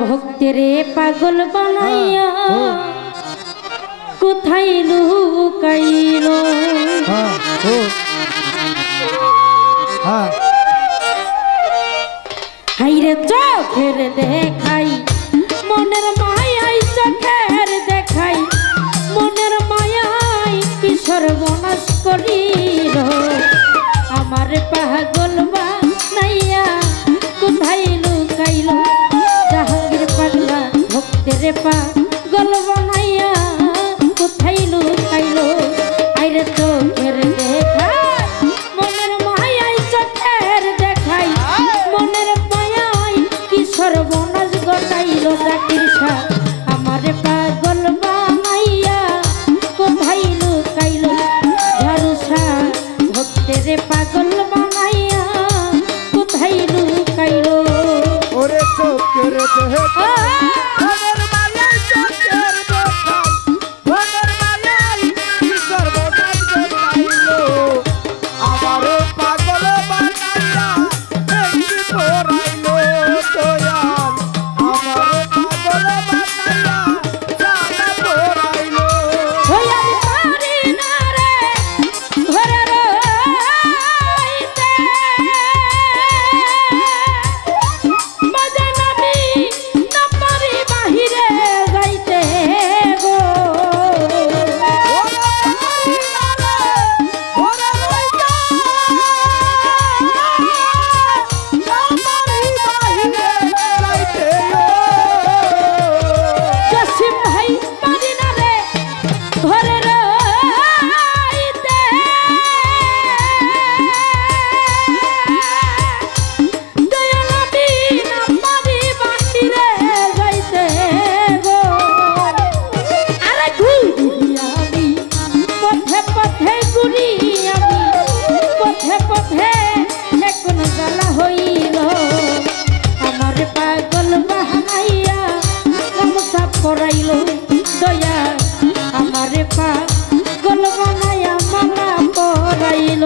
ভক্তেরে পাগল বানাইয়া কোথায় লুকাইল হাইরে চোখের দেখাই মনের মায়াই চোখের দেখাই মনের মায়াই কি সর্বনাশ করিল আমার পাগল বানাইয়া কোথায় লুকাইল জাহাঙ্গীর পাগলা ভক্তের পাগল বানাইয়া কোথায় লুকাইল আইরে চোখের দেখাই মনের মায়াই চোখের দেখাই মনের মায়াই কি সর্বনাশ ঘটাইল জাকির শাহ আমার পাগল বানাইয়া কোথায় লুকাইল ঝাড়ু শাহ ভক্তের পাগল বানাইয়া কোথায় লুকাইল ওরে চোখের দেখাই মনের মায়াই চোখের দেখাই মনের মায়াই কি সর্বনাশ ঘটাইল আমার পাগল বানাইয়া একটি পরাইল দয়াল আমার পাগল বানাইয়া জানা পরাইল ওই আমি পারি না রে ঘরে রইতে বাজান আমি না পারি বাহিরে যাইতে গো ওরে পারি না রে ঘরে রইতে আমারই বাহিরে যাইতে জসিম ভাই পারি না রে ঘরে রইতে দয়াল আমি না পারি বাহিরে যাইতে গো আরে ঘুরি আমি পথে পথে ঘুরি আমি পথে পথে এখন জ্বালা হইল আমার পাগল বাহানাইয়া গামছা পরাইল দয়া আমার পাগল বানাইয়া মালা পরাইল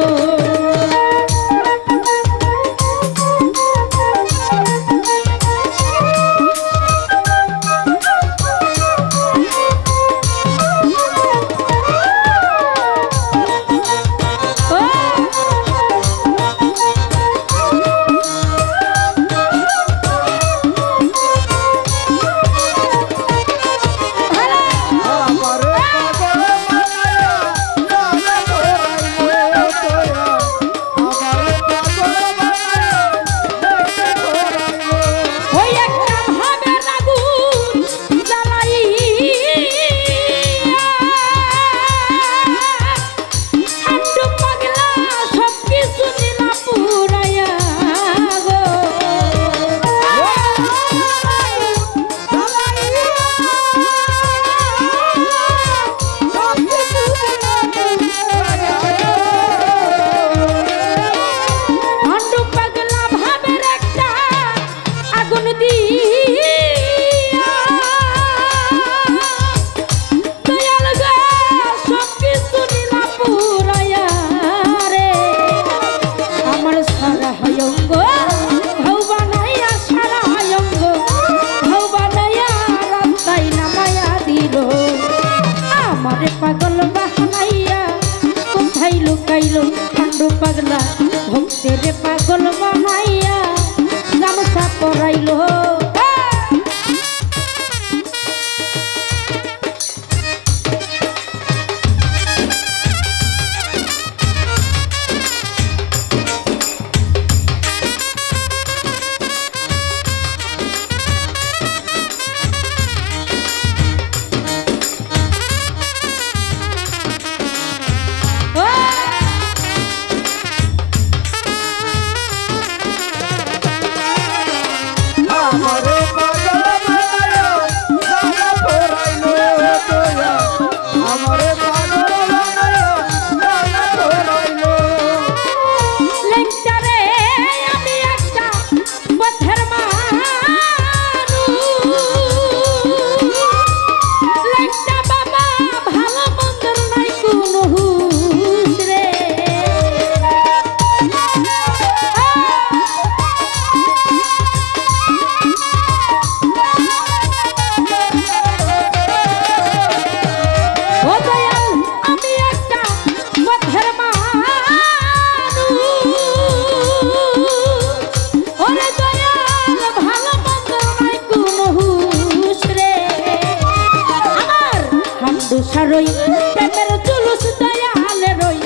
রই প্রেমের জুলুস দয়ালে রই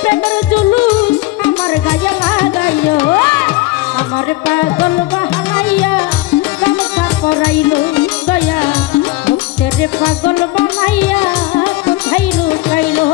প্রেমের জুলুস আমার গায়ে লাগাইও আমার পাগল বাহানাইয়া গামছা পরাইলো দয়া ভক্তের পাগল বানাইয়া কোথায় লুকাইলো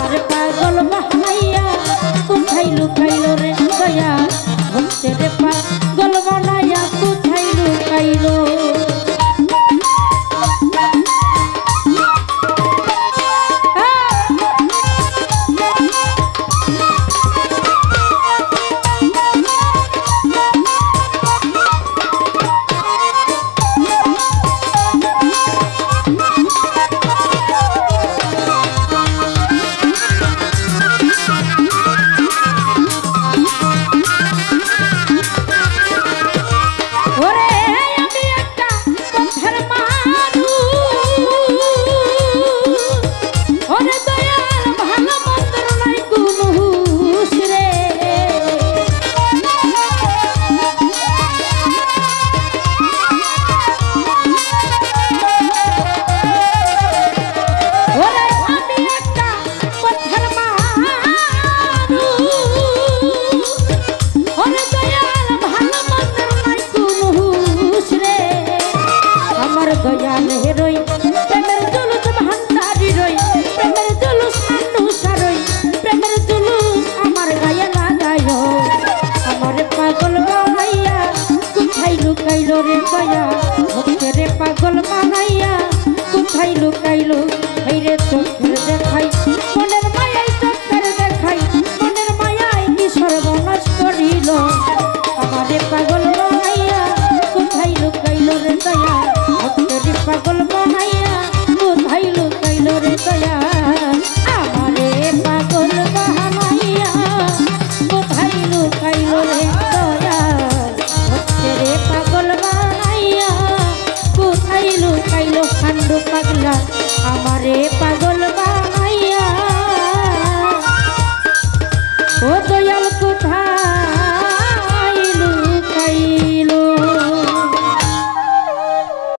আমার পাগল বাহাইয়া কোথায় লুকাইলো